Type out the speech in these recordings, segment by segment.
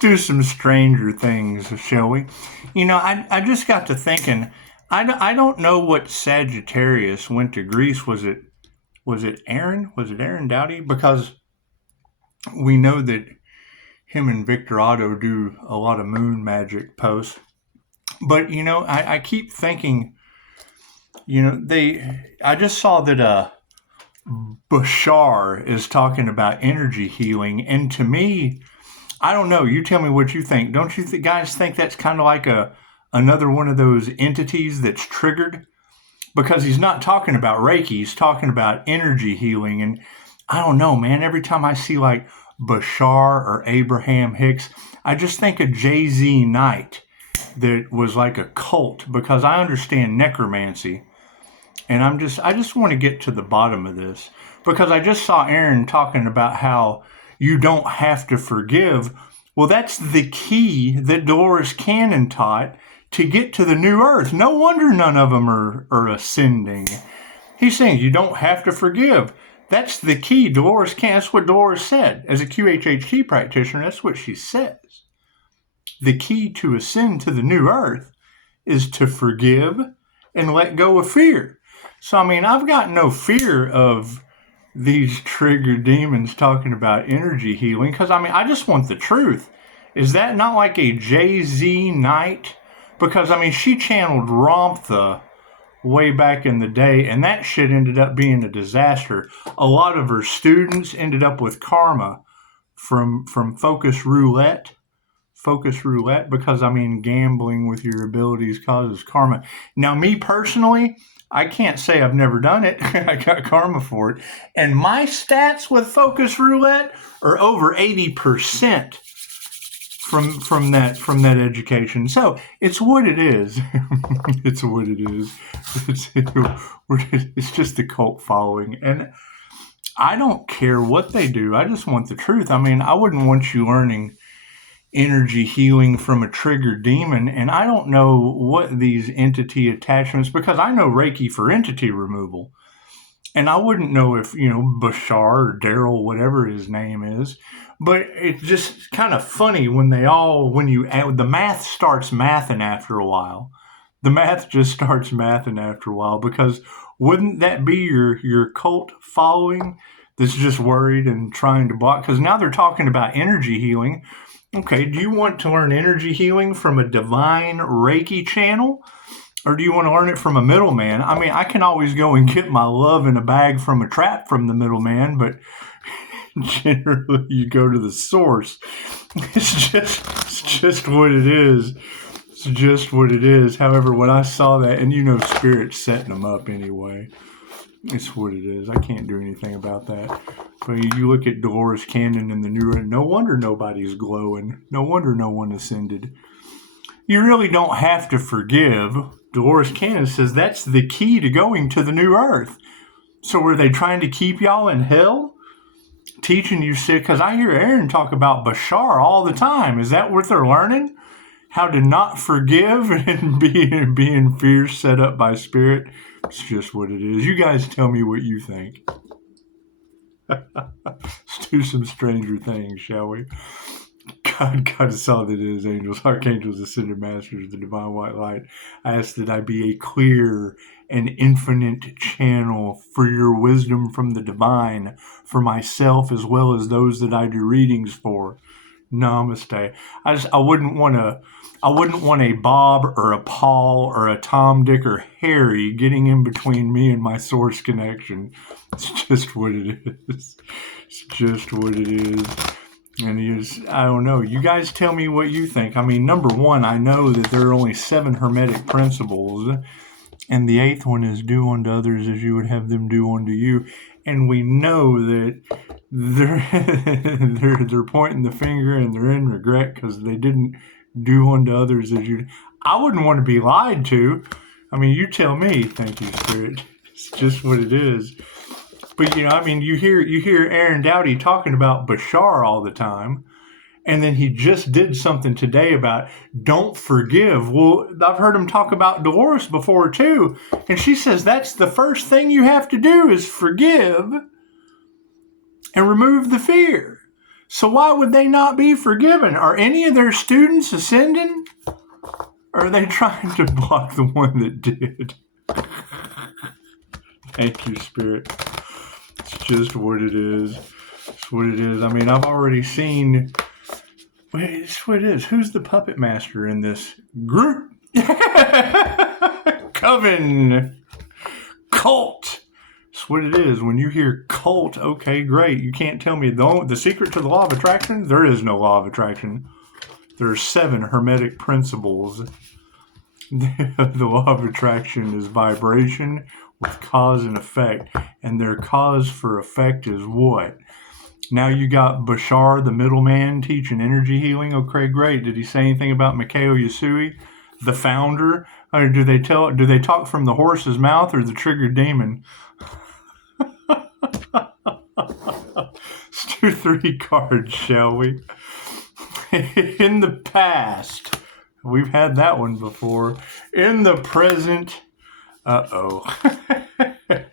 do some stranger things, shall we? I just got to thinking. I don't know what Sagittarius went to Greece. Was it Aaron? Was it Aaron Dowdy? Because we know that him and Victor Otto do a lot of moon magic posts. But I keep thinking. I just saw that Bashar is talking about energy healing, and to me, I don't know. You tell me what you think. Don't you guys think that's kind of like another one of those entities that's triggered? Because he's not talking about Reiki, he's talking about energy healing. And I don't know, man. Every time I see like Bashar or Abraham Hicks, I just think of Jay-Z Knight that was like a cult, because I understand necromancy. And I just want to get to the bottom of this, because I just saw Aaron talking about how you don't have to forgive. Well, that's the key that Dolores Cannon taught to get to the new earth. No wonder none of them are ascending. He's saying you don't have to forgive. That's the key. Dolores Cannon, that's what Dolores said. As a QHHT practitioner, that's what she says. The key to ascend to the new earth is to forgive and let go of fear. So, I've got no fear of these triggered demons talking about energy healing, because I just want the truth. Is that not like a Jay-Z Knight? Because she channeled Ramtha way back in the day, and that shit ended up being a disaster. A lot of her students ended up with karma from Focus Roulette, because gambling with your abilities causes karma. Now, me personally, I can't say I've never done it. I got karma for it. And my stats with Focus Roulette are over 80% from that education. So it's what it is. It's what it is. It's just a cult following. And I don't care what they do. I just want the truth. I wouldn't want you learning energy healing from a triggered demon, and I don't know what these entity attachments, because I know Reiki for entity removal, and I wouldn't know if Bashar or Daryl, whatever his name is. But it's just kind of funny when the math starts mathing after a while. The math just starts mathing after a while, because wouldn't that be your cult following that's just worried and trying to block? Because now they're talking about energy healing. Okay, do you want to learn energy healing from a divine Reiki channel? Or do you want to learn it from a middleman? I can always go and get my love in a bag from a trap from the middleman, but generally you go to the source. It's just what it is. It's just what it is. However, when I saw that, and Spirit's setting them up anyway. It's what it is. I can't do anything about that. But you look at Dolores Cannon and the new, no wonder nobody's glowing. No wonder no one ascended. You really don't have to forgive. Dolores Cannon says that's the key to going to the new earth. So were they trying to keep y'all in hell? Teaching you sick? Because I hear Aaron talk about Bashar all the time. Is that what they're learning? How to not forgive and being fear set up by Spirit? It's just what it is. You guys tell me what you think. Let's do some stranger things, shall we? God is all that is, angels, archangels, ascended masters, the divine white light. I ask that I be a clear and infinite channel for your wisdom from the divine, for myself as well as those that I do readings for. Namaste. I wouldn't want a Bob or a Paul or a Tom, Dick, or Harry getting in between me and my source connection. It's just what it is. It's just what it is. And I don't know. You guys tell me what you think. Number one, I know that there are only 7 hermetic principles, and the 8th one is do unto others as you would have them do unto you. And we know that they're pointing the finger and they're in regret because they didn't do unto others as you. I wouldn't want to be lied to. You tell me. Thank you, Spirit. It's just what it is. But you hear Aaron Dowdy talking about Bashar all the time, and then he just did something today about don't forgive. Well, I've heard him talk about Dolores before too, and she says that's the first thing you have to do is forgive and remove the fear. So why would they not be forgiven? Are any of their students ascending? Or are they trying to block the one that did? Thank you, Spirit. It's just what it is. It's what it is. I mean, I've already seen... Wait, it's what it is. Who's the puppet master in this group? Coven. Cult. That's what it is. When you hear cult, okay, great. You can't tell me the secret to the law of attraction? There is no law of attraction. There are 7 hermetic principles. The law of attraction is vibration with cause and effect. And their cause for effect is what? Now you got Bashar, the middleman, teaching energy healing. Okay, great. Did he say anything about Mikao Yasui, the founder? Or do they talk from the horse's mouth or the triggered demon? Let's do 3 cards, shall we? In the past, we've had that one before. In the present, and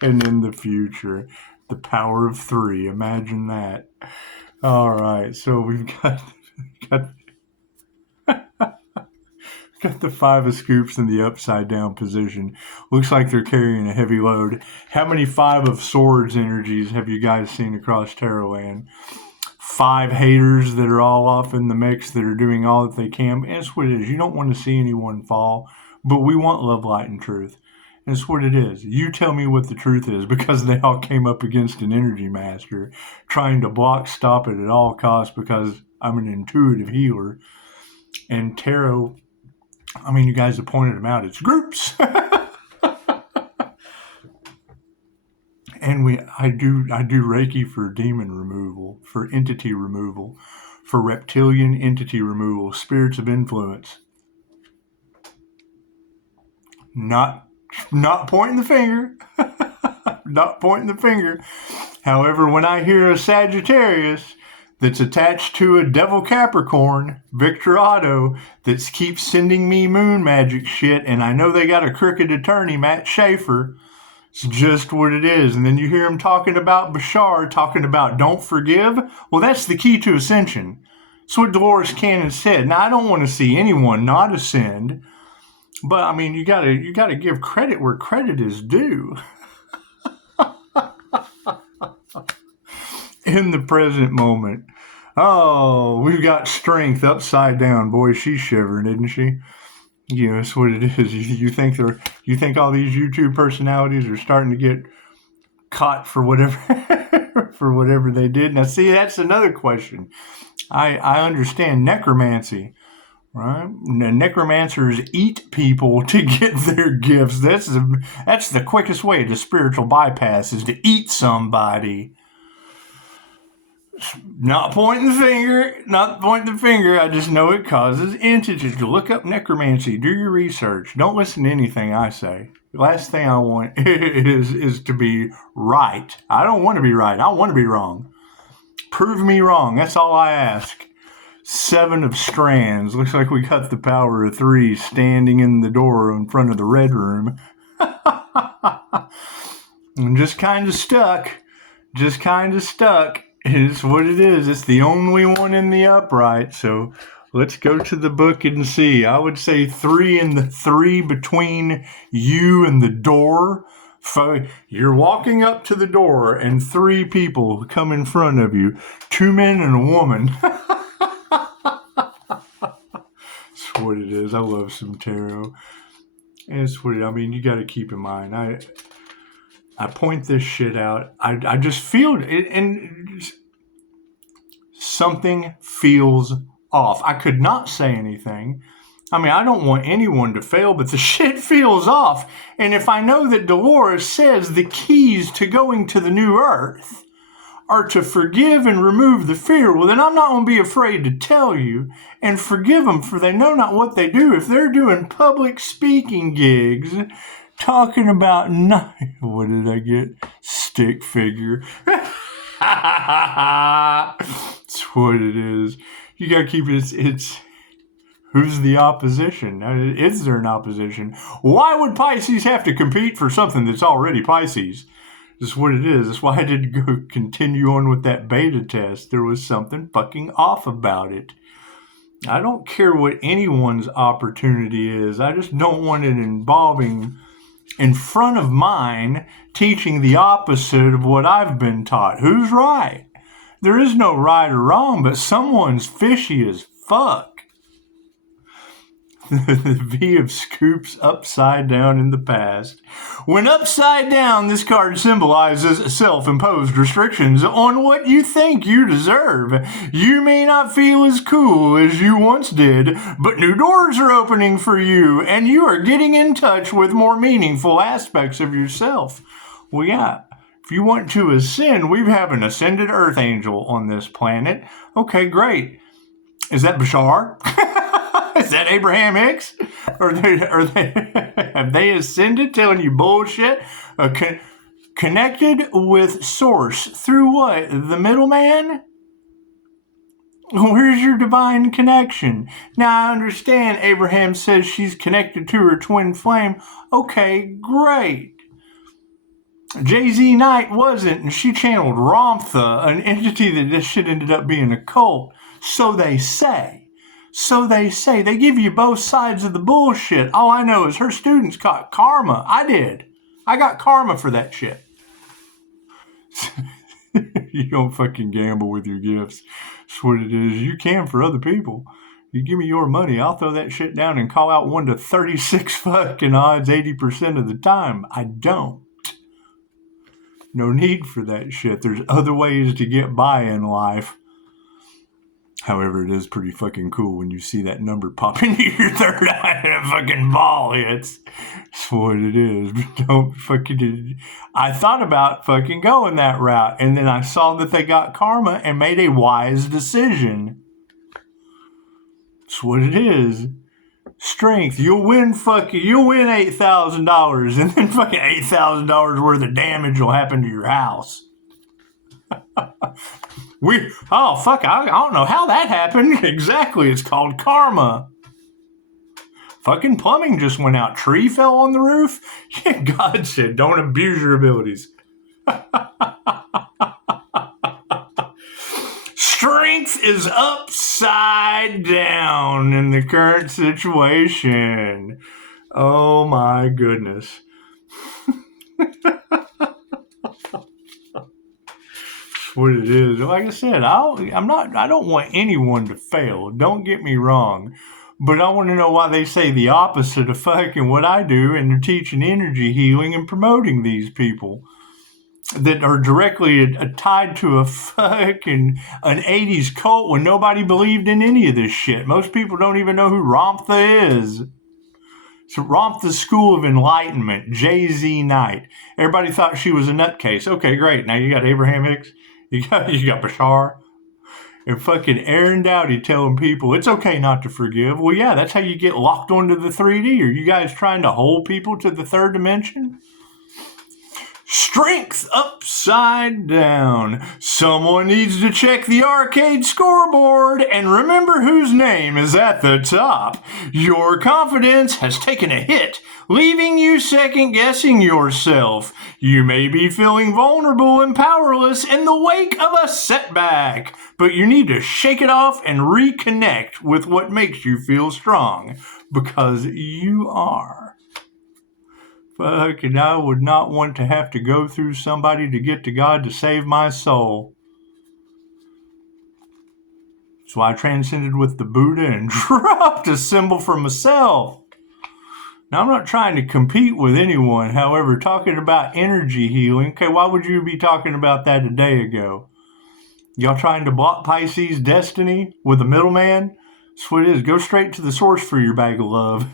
in the future. The power of 3. Imagine that. All right. So we've got the 5 of scoops in the upside down position. Looks like they're carrying a heavy load. How many 5 of swords energies have you guys seen across Tarotland? 5 haters that are all off in the mix that are doing all that they can. And it's what it is. You don't want to see anyone fall, but we want love, light, and truth. It's what it is. You tell me what the truth is, because they all came up against an energy master trying to stop it at all costs, because I'm an intuitive healer. And tarot, I mean, you guys have pointed them out. It's groups. And I do Reiki for demon removal, for entity removal, for reptilian entity removal, spirits of influence. Not pointing the finger. Not pointing the finger. However, when I hear a Sagittarius that's attached to a Devil Capricorn, Victor Otto, that keeps sending me moon magic shit, and I know they got a crooked attorney, Matt Schaefer, it's just what it is. And then you hear him talking about Bashar, talking about don't forgive. Well, that's the key to ascension. That's what Dolores Cannon said. Now, I don't want to see anyone not ascend. But I mean, you gotta give credit where credit is due. In the present moment. Oh, we've got strength upside down. Boy, she's shivering, isn't she? You know, that's what it is. You think all these YouTube personalities are starting to get caught for whatever for whatever they did. Now, see, that's another question. I understand necromancy. Right? Necromancers eat people to get their gifts. That's the quickest way to spiritual bypass, is to eat somebody. Not pointing the finger. I just know it causes entities. Look up necromancy. Do your research. Don't listen to anything I say. The last thing I want is to be right. I don't want to be right. I want to be wrong. Prove me wrong. That's all I ask. 7 of strands. Looks like we got the power of 3 standing in the door in front of the red room. I'm just kind of stuck. It's what it is. It's the only one in the upright. So let's go to the book and see. I would say 3 in the 3 between you and the door. You're walking up to the door and 3 people come in front of you. 2 men and a woman. That's what it is. I love some tarot. And it's what I mean, you got to keep in mind. I point this shit out. I just feel it, and something feels off. I could not say anything. I mean, I don't want anyone to fail, but the shit feels off. And if I know that Dolores says the keys to going to the new earth are to forgive and remove the fear, well, then I'm not going to be afraid to tell you and forgive them, for they know not what they do. If they're doing public speaking gigs, talking about what did I get? Stick figure. That's what it is. You got to keep it's who's the opposition? Is there an opposition? Why would Pisces have to compete for something that's already Pisces? That's what it is. That's why I didn't go continue on with that beta test. There was something fucking off about it. I don't care what anyone's opportunity is. I just don't want it involving in front of mine teaching the opposite of what I've been taught. Who's right? There is no right or wrong, but someone's fishy as fuck. The V of scoops upside down in the past. When upside down, this card symbolizes self-imposed restrictions on what you think you deserve. You may not feel as cool as you once did, but new doors are opening for you, and you are getting in touch with more meaningful aspects of yourself. Well, yeah. If you want to ascend, we have an ascended earth angel on this planet. Okay, great. Is that Bashar? Is that Abraham Hicks? Have they ascended telling you bullshit? Connected with source through what? The middleman? Where's your divine connection? Now I understand Abraham says she's connected to her twin flame. Okay, great. Jay-Z Knight wasn't, and she channeled Ramtha, an entity that this shit ended up being a cult. So they say. So they say. They give you both sides of the bullshit. All I know is her students caught karma. I did. I got karma for that shit. You don't fucking gamble with your gifts. That's what it is. You can for other people. You give me your money, I'll throw that shit down and call out 1 to 36 fucking odds 80% of the time. I don't. No need for that shit. There's other ways to get by in life. However, it is pretty fucking cool when you see that number pop into your third eye and a fucking ball hits. That's what it is. But don't fucking... I thought about fucking going that route, and then I saw that they got karma and made a wise decision. That's what it is. Strength. You'll win $8,000, and then fucking $8,000 worth of damage will happen to your house. I don't know how that happened. Exactly, it's called karma. Fucking plumbing just went out. Tree fell on the roof. Yeah, God said, don't abuse your abilities. Strength is upside down in the current situation. Oh my goodness. What it is. Like I said, I don't want anyone to fail. Don't get me wrong. But I want to know why they say the opposite of fucking what I do, and they're teaching energy healing and promoting these people that are directly tied to a fucking an 80s cult when nobody believed in any of this shit. Most people don't even know who Ramtha is. So Ramtha's School of Enlightenment, Jay-Z Knight. Everybody thought she was a nutcase. Okay, great. Now you got Abraham Hicks. You got Bashar. And fucking Aaron Dowdy telling people it's okay not to forgive. Well, yeah, that's how you get locked onto the 3D. Are you guys trying to hold people to the third dimension? Strength upside down. Someone needs to check the arcade scoreboard and remember whose name is at the top. Your confidence has taken a hit, leaving you second-guessing yourself. You may be feeling vulnerable and powerless in the wake of a setback, but you need to shake it off and reconnect with what makes you feel strong, because you are. Fucking, I would not want to have to go through somebody to get to God to save my soul. So I transcended with the Buddha and dropped a symbol for myself. Now, I'm not trying to compete with anyone. However, talking about energy healing, okay, why would you be talking about that a day ago? Y'all trying to block Pisces' destiny with a middleman? That's what it is. Go straight to the source for your bag of love.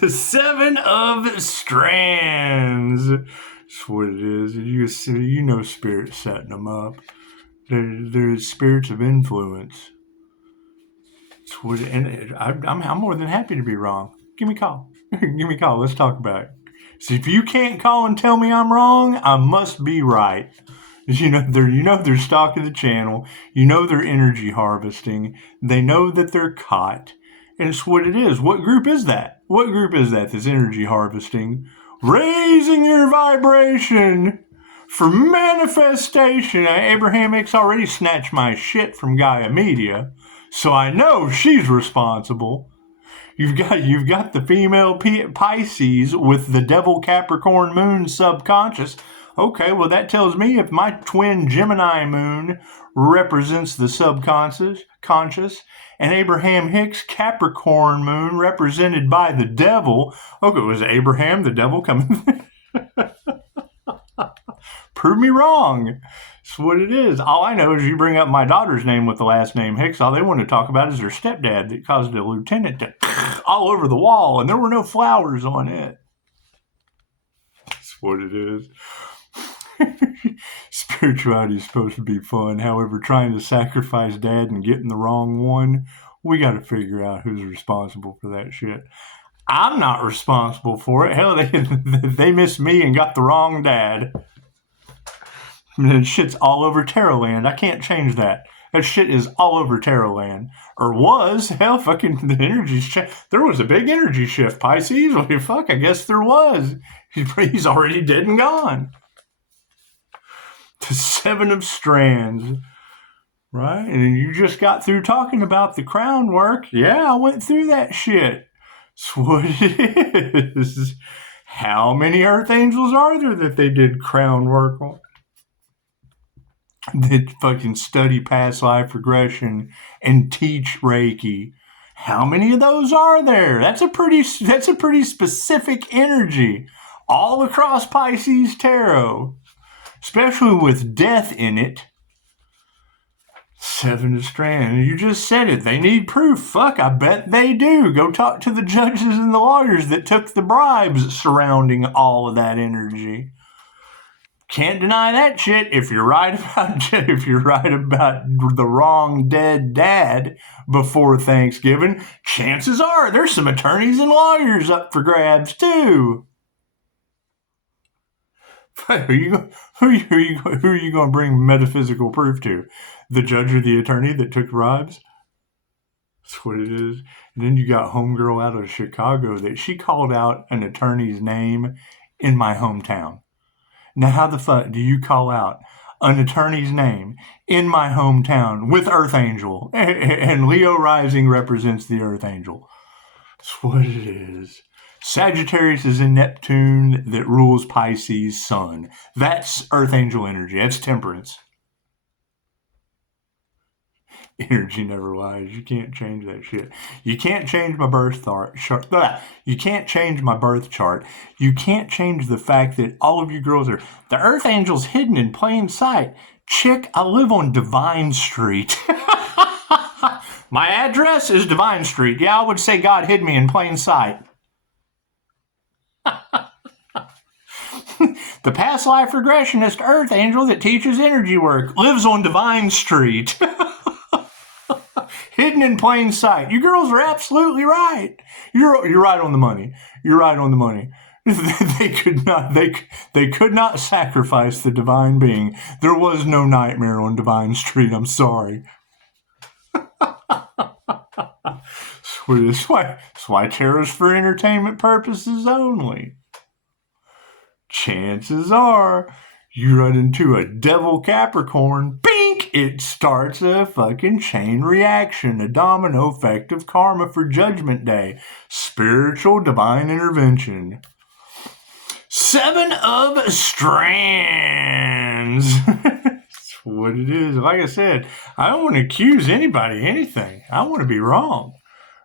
The 7 of Strands. That's what it is. You know Spirit's setting them up. They're spirits of influence. That's what I'm more than happy to be wrong. Give me a call. Give me a call. Let's talk about it. So if you can't call and tell me I'm wrong, I must be right. You know they're stalking the channel. You know they're energy harvesting. They know that they're caught. And it's what it is. What group is that? What group is that that's energy harvesting? Raising your vibration for manifestation. Abraham Hicks already snatched my shit from Gaia Media, so I know she's responsible. You've got the female Pisces with the devil Capricorn moon subconscious. Okay, well that tells me if my twin Gemini moon represents the subconscious, and Abraham Hicks Capricorn moon represented by the devil. Okay, was Abraham the devil coming? Prove me wrong. That's what it is. All I know is you bring up my daughter's name with the last name Hicks, all they want to talk about is her stepdad that caused a lieutenant to all over the wall, and there were no flowers on it. That's what it is. Spirituality is supposed to be fun. However, trying to sacrifice dad and getting the wrong one, we got to figure out who's responsible for that shit. I'm not responsible for it. Hell, they missed me and got the wrong dad. And shit's all over Terrorland. I can't change that. That shit is all over Terrorland. Or was. Hell, fucking the energy's changed. There was a big energy shift, Pisces. Well, fuck, I guess there was. He's already dead and gone. The Seven of Strands. Right? And you just got through talking about the crown work. Yeah, I went through that shit. That's what it is. How many Earth Angels are there that they did crown work on? That fucking study past life regression and teach Reiki. How many of those are there? That's a pretty specific energy all across Pisces Tarot, especially with death in it. Seven of Strands. You just said it. They need proof. Fuck, I bet they do. Go talk to the judges and the lawyers that took the bribes surrounding all of that energy. Can't deny that shit. If you're right about the wrong dead dad before Thanksgiving, chances are there's some attorneys and lawyers up for grabs too. Who are you going to bring metaphysical proof to? The judge or the attorney that took bribes? That's what it is. And then you got homegirl out of Chicago that she called out an attorney's name in my hometown. Now, how the fuck do you call out an attorney's name in my hometown with Earth Angel? And Leo Rising represents the Earth Angel. That's what it is. Sagittarius is in Neptune that rules Pisces Sun. That's Earth Angel energy. That's temperance. Energy never lies. You can't change that shit. You can't change my birth chart. You can't change my birth chart. You can't change the fact that all of you girls are the Earth Angel's hidden in plain sight. Chick, I live on Divine Street. My address is Divine Street. Yeah, I would say God hid me in plain sight. The past life regressionist Earth Angel that teaches energy work lives on Divine Street. Hidden in plain sight. You girls are absolutely right. You're right on the money. You're right on the money. They could not sacrifice the divine being. There was no nightmare on Divine Street. I'm sorry. That's why tarot's for entertainment purposes only. Chances are you run into a devil Capricorn, bink, it starts a fucking chain reaction, a domino effect of karma for Judgment Day. Spiritual divine intervention. Seven of Strands. That's what it is. Like I said, I don't want to accuse anybody of anything. I want to be wrong.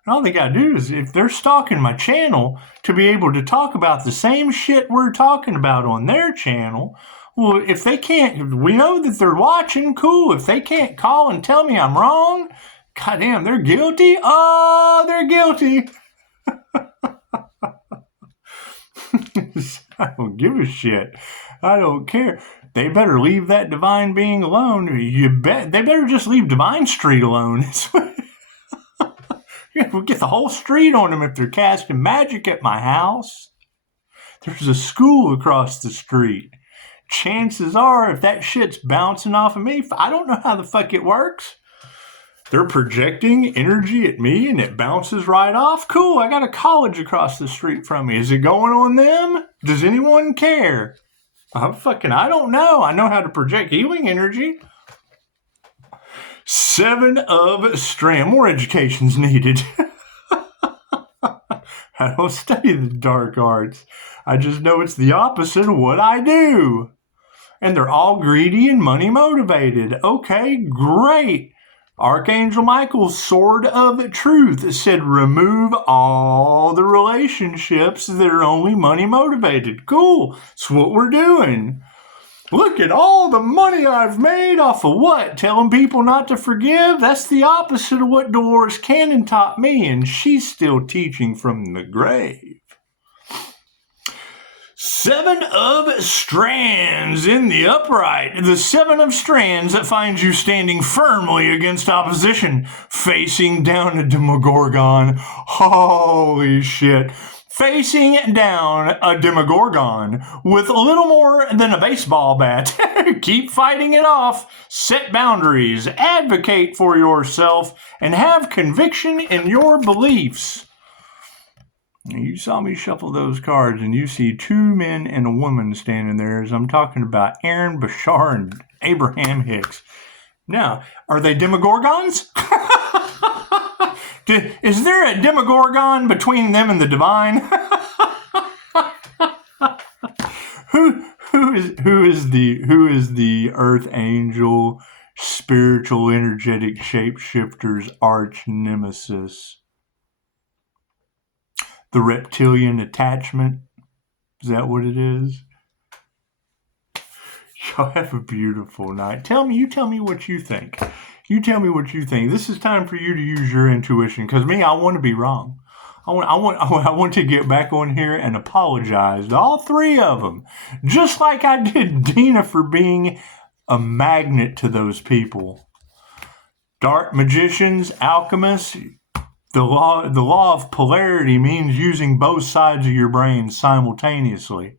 And all they got to do is, if they're stalking my channel to be able to talk about the same shit we're talking about on their channel, well, if they can't, we know that they're watching, cool. If they can't call and tell me I'm wrong, goddamn, they're guilty. Oh, they're guilty. I don't give a shit. I don't care. They better leave that divine being alone. They better just leave Divine Street alone. We'll get the whole street on them if they're casting magic at my house. There's a school across the street. Chances are, if that shit's bouncing off of me, I don't know how the fuck it works. They're projecting energy at me and it bounces right off. Cool, I got a college across the street from me. Is it going on them? Does anyone care? I don't know. I know how to project healing energy. 7 of Strand. More education's needed. I don't study the dark arts. I just know it's the opposite of what I do. And they're all greedy and money motivated. Okay, great. Archangel Michael's sword of truth said remove all the relationships that are only money motivated. Cool. That's what we're doing. Look at all the money I've made off of what? Telling people not to forgive? That's the opposite of what Dolores Cannon taught me, and she's still teaching from the grave. 7 of Strands in the upright. The 7 of Strands that finds you standing firmly against opposition, facing down a Demogorgon. Holy shit. Facing down a Demogorgon with a little more than a baseball bat. Keep fighting it off. Set boundaries. Advocate for yourself and have conviction in your beliefs. You saw me shuffle those cards and you see 2 men and a woman standing there as I'm talking about Aaron Bashar and Abraham Hicks. Now, are they Demogorgons? Is there a Demogorgon between them and the divine? Who is the earth angel, spiritual energetic shapeshifter's arch nemesis? The reptilian attachment? Is that what it is? Y'all have a beautiful night. You tell me what you think. You tell me what you think. This is time for you to use your intuition. Because me, I want to be wrong. I want to get back on here and apologize to all 3 of them. Just like I did Dina for being a magnet to those people. Dark magicians, alchemists. The law of polarity means using both sides of your brain simultaneously.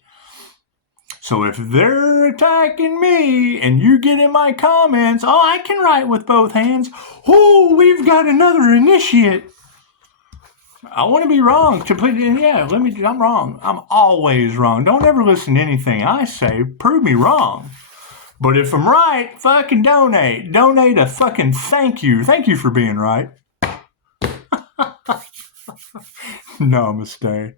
So if they're attacking me and you get in my comments, oh, I can write with both hands. Oh, we've got another initiate. I want to be wrong. I'm wrong. I'm always wrong. Don't ever listen to anything I say. Prove me wrong. But if I'm right, fucking donate. Donate a fucking thank you. Thank you for being right. Namaste.